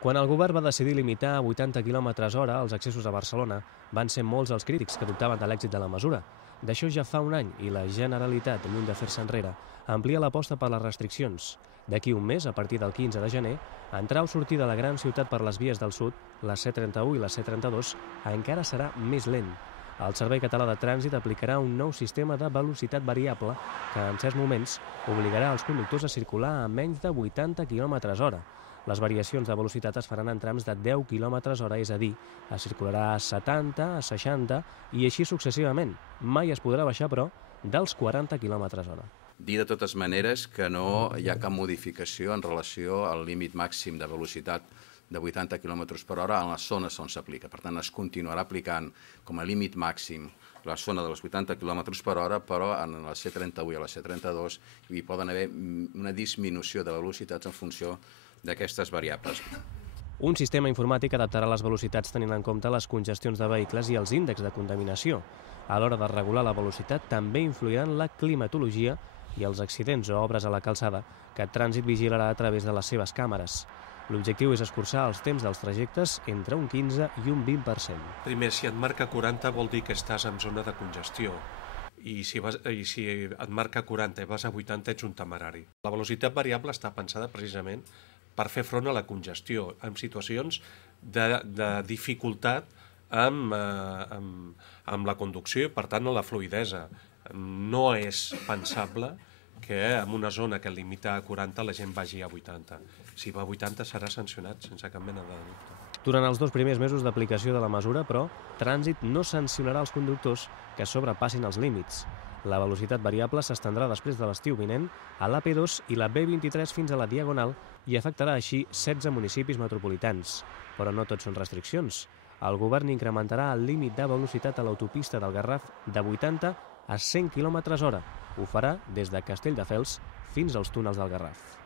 Quan el govern va decidir limitar a 80 km/h els accessos a Barcelona, van ser molts els crítics que dubtaven de l'èxit de la mesura. D'això ja fa un any i la Generalitat, lluny de fer-se enrere, amplia l'aposta per les restriccions. D'aquí un mes, a partir del 15 de gener, entrar o sortir de la gran ciutat per les vies del sud, la C31 i la C32, encara serà més lent. El Servei Català de Trànsit aplicarà un nou sistema de velocitat variable que, en certs moments, obligarà els conductors a circular a menys de 80 km/h. Les variacions de velocitat es faran en trams de 10 km/h, és a dir, es circularà a 70, a 60 i així successivament. Mai es podrà baixar, però, dels 40 km/h. Dir de totes maneres que no hi ha cap modificació en relació al límit màxim de velocitat de 80 km/h en les zones on s'aplica. Per tant, es continuarà aplicant com a límit màxim la zona dels 80 km/h, però en la C31 i la C32 hi poden haver una disminució de velocitats en funció d'aquestes variables. Un sistema informàtic adaptarà les velocitats tenint en compte les congestions de vehicles i els índexs de contaminació. A l'hora de regular la velocitat també influiran la climatologia i els accidents o obres a la calçada que Trànsit vigilarà a través de les seves càmeres. L'objectiu és escurçar els temps dels trajectes entre un 15 i un 20%. Primer, si et marca 40 vol dir que estàs en zona de congestió. I si et marca 40 i vas a 80 ets un temerari. La velocitat variable està pensada precisament per fer front a la congestió en situacions de dificultat amb la conducció i, per tant, a la fluïdesa. No és pensable que en una zona que limita a 40 la gent vagi a 80. Si va a 80 serà sancionat, sense cap mena de dubte. Durant els 2 primers mesos d'aplicació de la mesura, però, Trànsit no sancionarà els conductors que sobrepassin els límits. La velocitat variable s'estendrà després de l'estiu vinent a l'AP2 i la B23 fins a la Diagonal i afectarà així 16 municipis metropolitans. Però no tot són restriccions. El govern incrementarà el límit de velocitat a l'autopista del Garraf de 80 a 100 km/h. Ho farà des de Castelldefels fins als túnels del Garraf.